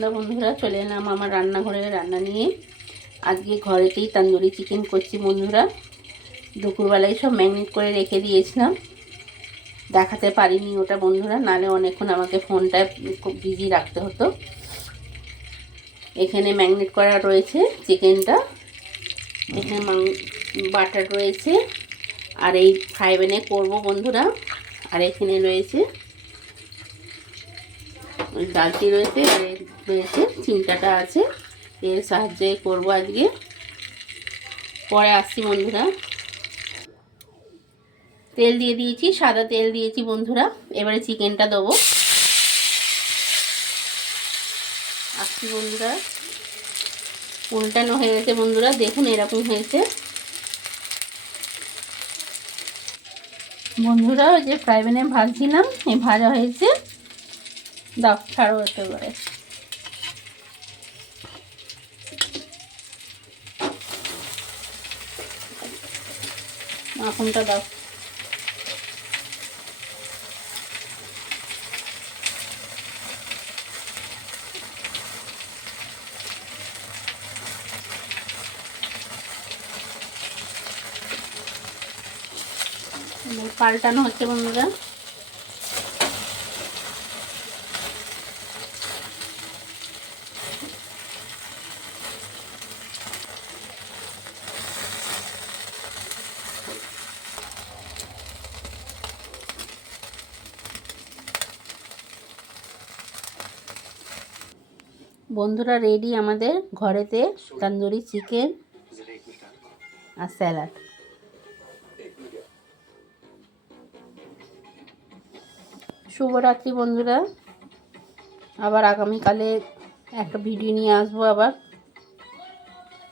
বন্ধুরা চলে এলাম আমার রান্নাঘরে রান্না নিয়ে। আজকে ঘরেতেই তন্দুরি চিকেন করছি বন্ধুরা। দুপুরবেলায় সব ম্যারিনেট করে রেখে দিয়েছিলাম, দেখাতে পারিনি ওটা বন্ধুরা, নালে অনেকক্ষণ আমাকে ফোনটা খুব বিজি রাখতে হতো। এখানে ম্যারিনেট করা রয়েছে চিকেনটা, এখানে বাটার রয়েছে, আর এই ফ্রাই প্যানে করবো বন্ধুরা। আর এখানে রয়েছে ডালটি রয়েছে, আর রয়েছে চিমটাটা আছে, এর সাহায্যে করবো আজকে। পরে আসছি বন্ধুরা। তেল দিয়ে দিয়েছি, সাদা তেল দিয়েছি বন্ধুরা। এবারে চিকেনটা দেবো। আসছি বন্ধুরা, উল্টানো হয়ে গেছে বন্ধুরা, দেখুন এরকম হয়েছে বন্ধুরা। ওই যে ফ্রাই প্যানে ভাজছিলাম, এই ভাজা হয়েছে। দাও ছাড়ো একেবারে। মাখনটা দাও। পাল্টানো হচ্ছে বন্ধুরা। বন্ধুরা রেডি আমাদের ঘরেতে তন্দুরি চিকেন আর স্যালাড। শুভরাত্রি বন্ধুরা, আবার আগামীকালে একটা ভিডিও নিয়ে আসবো আবার।